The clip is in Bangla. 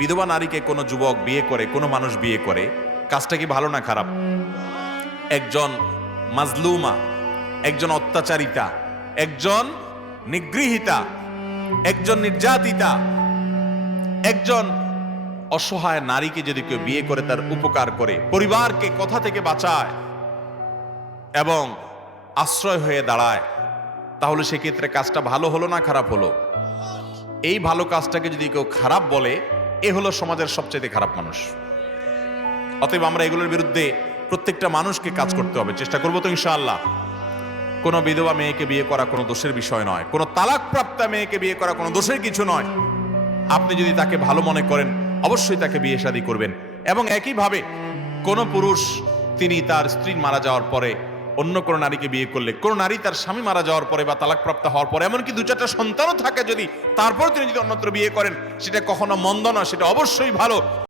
বিধবা নারীকে কোনো যুবক বিয়ে করে, কোনো মানুষ বিয়ে করে, কাজটা কি ভালো না খারাপ? একজন মাজলুমা, একজন অত্যাচারিতা, একজন নিগৃহীতা, একজন নির্যাতিতা, একজন অসহায় নারীকে যদি কেউ বিয়ে করে তার উপকার করে, পরিবারকে কথা থেকে বাঁচায় এবং আশ্রয় হয়ে দাঁড়ায়, তাহলে সেক্ষেত্রে কাজটা ভালো হলো না খারাপ হলো? এই ভালো কাজটাকে যদি কেউ খারাপ বলে, এ হলো সমাজের সবচেয়ে খারাপ মানুষ। অতএব আমরা এগুলোর বিরুদ্ধে প্রত্যেকটা মানুষকে কাজ করতে হবে, চেষ্টা করবো তো ইনশাআল্লাহ। কোনো বিধবা মেয়েকে বিয়ে করা কোনো দোষের বিষয় নয়, কোনো তালাকপ্রাপ্তা মেয়েকে বিয়ে করা কোনো দোষের কিছু নয়। আপনি যদি তাকে ভালো মনে করেন, অবশ্যই তাকে বিয়ে শাদী করবেন। এবং একইভাবে কোনো পুরুষ তিনি তার স্ত্রী মারা যাওয়ার পরে অন্য কোনো নারীকে বিয়ে করলে, কোনো নারী তার স্বামী মারা যাওয়ার পরে বা তালাকপ্রাপ্ত হওয়ার পরে, এমনকি 2-4টা সন্তানও থাকে যদি, তারপর তিনি যদি অন্যত্র বিয়ে করেন, সেটা কখনো মন্দ না, সেটা অবশ্যই ভালো।